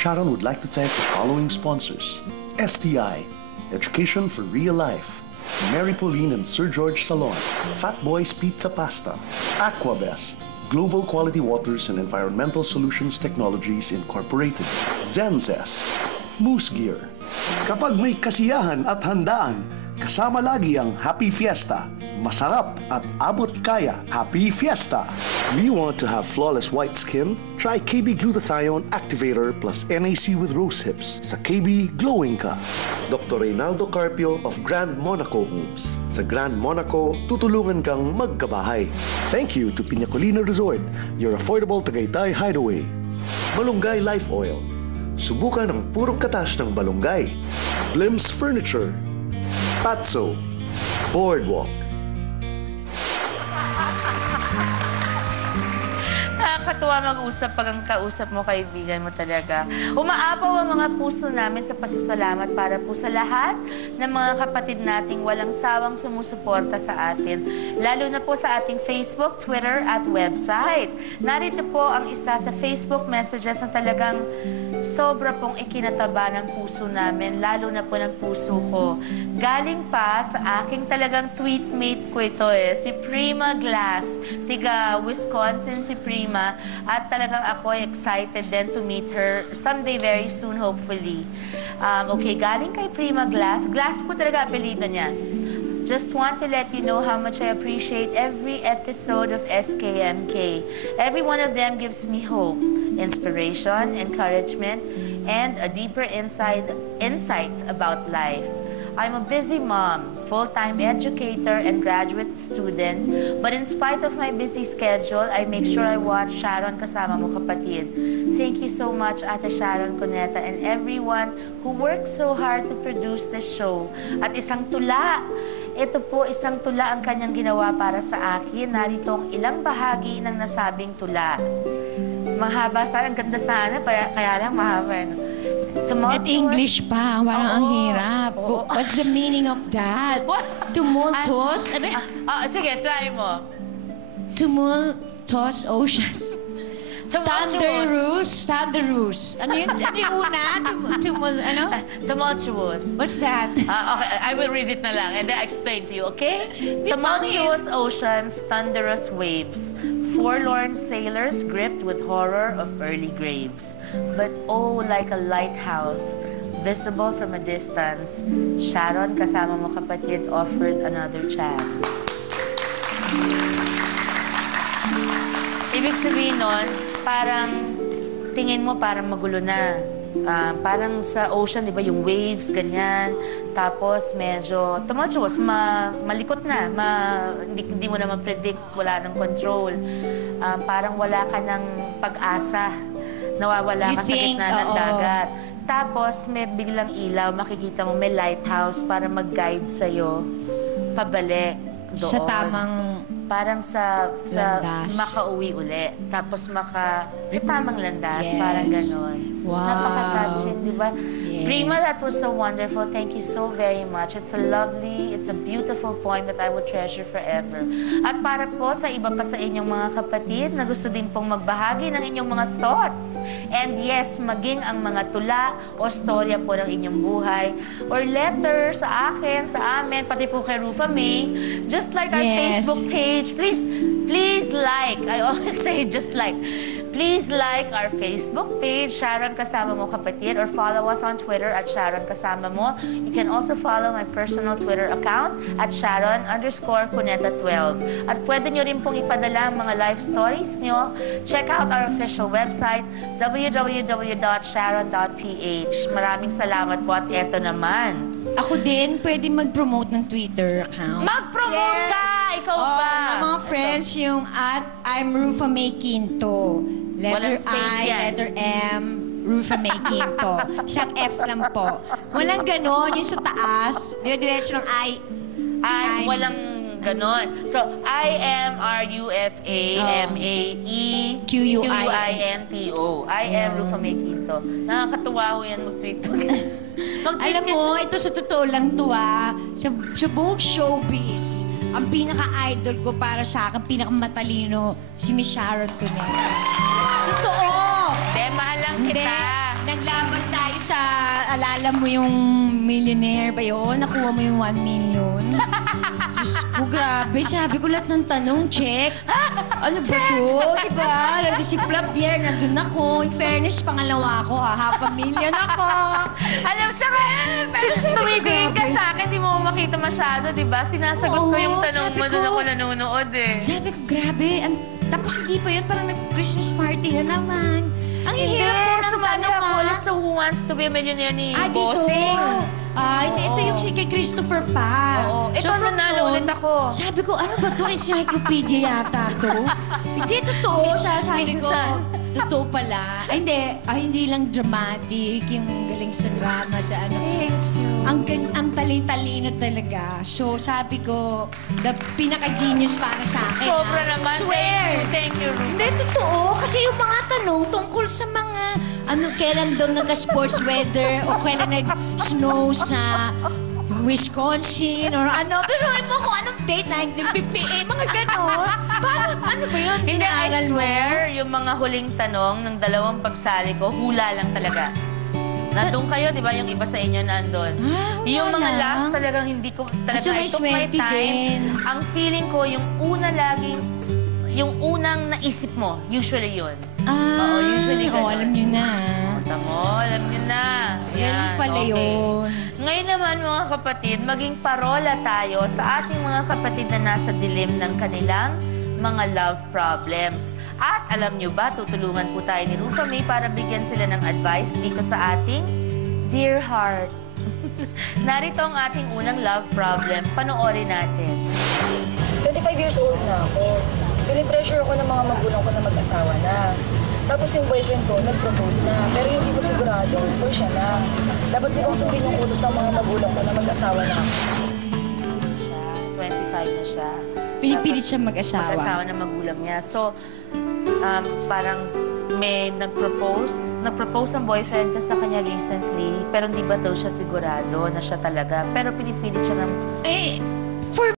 Sharon would like to thank the following sponsors: STI, Education for Real Life, Mary Pauline and Sir George Salon, Fat Boys Pizza Pasta, Aquabest, Global Quality Waters and Environmental Solutions Technologies Incorporated, Zenzest, Moose Gear. Kapag may kasiyahan at handaan, kasama lagi ang Happy Fiesta. Masarap at abot kaya. Happy Fiesta! Do you want to have flawless white skin? Try KB Glutathione Activator plus NAC with Rose Hips sa KB Glowing Ka. Dr. Reynaldo Carpio of Grand Monaco Homes. Sa Grand Monaco, tutulungan kang magkabahay. Thank you to Piñacolina Resort, your affordable Tagaytay hideaway. Malunggay Life Oil. Subukan ang purong katas ng balunggay. Blims Furniture. Patso. Boardwalk. Nakakatuwa mag-usap pag ang kausap mo, kaibigan mo talaga. Umaapaw ang mga puso namin sa pasasalamat para po sa lahat ng mga kapatid nating walang sawang sumusuporta sa atin. Lalo na po sa ating Facebook, Twitter at website. Narito po ang isa sa Facebook messages na talagang sobra pong ikinataba ng puso namin, lalo na po ng puso ko. Galing pa sa aking talagang tweetmate ko ito si Prima Glass, tiga Wisconsin si Prima, at talagang ako excited din to meet her someday very soon, hopefully. Okay, galing kay Prima Glass. Glass po talaga apelido niya. Just want to let you know how much I appreciate every episode of SKMK. Every one of them gives me hope, inspiration, encouragement, and a deeper insight about life. I'm a busy mom, full-time educator, and graduate student. But in spite of my busy schedule, I make sure I watch Sharon Kasama Mo Kapatid. Thank you so much, Ate Sharon Cuneta, and everyone who works so hard to produce this show. At isang tula. Ito po, isang tula ang kanyang ginawa para sa akin. Narito ang ilang bahagi ng nasabing tula. Mahaba sana, ang ganda sana, kaya lang mahaba. At English pa, parang ang hirap. What's the meaning of that? Tumultuous? Sige, try mo. Tumultuous oceans. Thunderous. Ano yun? Ano yung una? Tumultuous. What's that? Okay, I will read it na lang and then explain to you, okay? Tumultuous oceans, thunderous waves, forlorn sailors gripped with horror of early graves. But oh, like a lighthouse, visible from a distance, Sharon Kasama Mo Kapatid offered another chance. Ibig sabihin nun, parang tingin mo parang magulo na. Parang sa ocean, di ba, yung waves, ganyan. Tapos medyo tumultuous, malikot na. Hindi mo na ma-predict, wala ng control. Parang wala ka ng pag-asa. Nawawala ka sa gitna ng dagat. Tapos may biglang ilaw, makikita mo may lighthouse para mag-guide sa'yo pabalik doon. Sa tamang parang sa landas. Makauwi uli. Tapos sa tamang landas, yes. Parang ganon. Wow. Napaka-touching, di ba? Yeah. Prima, that was so wonderful. Thank you so very much. It's a beautiful poem that I will treasure forever. At para po sa iba pa sa inyong mga kapatid na gusto din pong magbahagi ng inyong mga thoughts. And yes, maging ang mga tula o storya po ng inyong buhay. Or letter sa akin, sa amin, pati po kay Rufa May. Just like our Facebook page. Please like. I always say just like. Please like our Facebook page, Sharon Kasama Mo Kapatid, or follow us on Twitter at Sharon Kasama Mo. You can also follow my personal Twitter account at Sharon_Cuneta12. At pwede nyo rin pong ipadala ang mga life stories nyo. Check out our official website, www.sharon.ph. Maraming salamat po at eto naman. Ako din, pwede mag-promote ng Twitter account. Mag-promote ka! Ikaw ba? Mga friends, yung at I'm Rufa May Quinto. Letter space I, yan. letter M, Rufa May Quinto. Isang F lang po. Walang ganon, yung sa taas. Diretso ng I. Walang ganon. So, IMRUFAMAEQUINTO. I am Rufa May Quinto. Nakakatuwa ko yan mag-tweet. Alam mo, ito sa totoo lang to sa buong showbiz, ang pinaka-idol ko para sa akin, pinaka-matalino, si Miss Sharon Cuneta. Totoo! Mahal lang kita. Akala mo yung millionaire ba yun? Nakuha mo yung 1 million? Diyos ko, grabe. Sabi ko lahat ng tanong, check. Ano ba to? Diba? Nandun si Flavier, nandun ako. In fairness, pangalawa ako, ha? $500,000 ako. Alam, tsaka, tumitingin ka sa akin, di mo makita masyado, di ba? Sinasagot ko yung Oo, tanong sabi mo, doon ko- ako nanonood eh. Sabi ko, grabe. Tapos hindi pa yun, parang nag-Christmas party na naman. Ang hirap po ng sumali tanong, ako ha? ulit sa Who Wants to be a Millionaire ni Dito. Bossing. Hindi, ito yung si kay Christopher pa. Oo. Ikaw, from nanalo noon, ulit ako. Sabi ko, ano ba to? Encyclopedia yata to. Hindi, totoo. Sabi ko, Minsan. totoo pala. Hindi lang dramatic, yung galing sa drama, sa ano. Thank you. Ang talino talaga. So, sabi ko, the pinaka-genius para sa akin. Sobra ha? naman. Swear. Thank you, Ruth. Hindi, totoo. Kasi yung mga tanong tungkol sa mga, kailan daw nagka-sports weather o kailan nag-snow sa Wisconsin or ano. Pero mo kung anong date, 1958, mga gano'n. Paano, ano ba yun? Hindi, I Inaaral mo? swear, yung mga huling tanong ng dalawang pagsali ko, hula lang talaga. Nandun kayo, di ba? Yung iba sa inyo nandun. Yung mga wala. last talagang hindi ko, talaga, So, may I took my swerte time. din. Ang feeling ko, yung unang naisip mo, usually yun. Oo, usually ganun. alam nyo na. Tamo, alam niyo na. Yan pala okay. yun. Ngayon naman mga kapatid, maging parola tayo sa ating mga kapatid na nasa dilim ng kanilang mga love problems. At alam niyo ba, tutulungan po tayo ni Rufa May para bigyan sila ng advice dito sa ating Dear Heart. Narito ang ating unang love problem. Panoorin natin. 25 years old na ako. Pinipressure ako ng mga magulang ko na mag-asawa na. Tapos yung boyfriend ko, nag-propose na. Pero hindi ko sigurado kung siya na. Dapat di bang sundin yung utos ng mga magulang ko na mag-asawa na. 25 na siya. Pinipilit Tapos, siya mag-asawa. Mag-asawa ng magulang niya. So, parang may nag-propose ang boyfriend niya sa kanya recently, pero hindi ba daw siya sigurado na siya talaga. Pero pinipilit siya ng For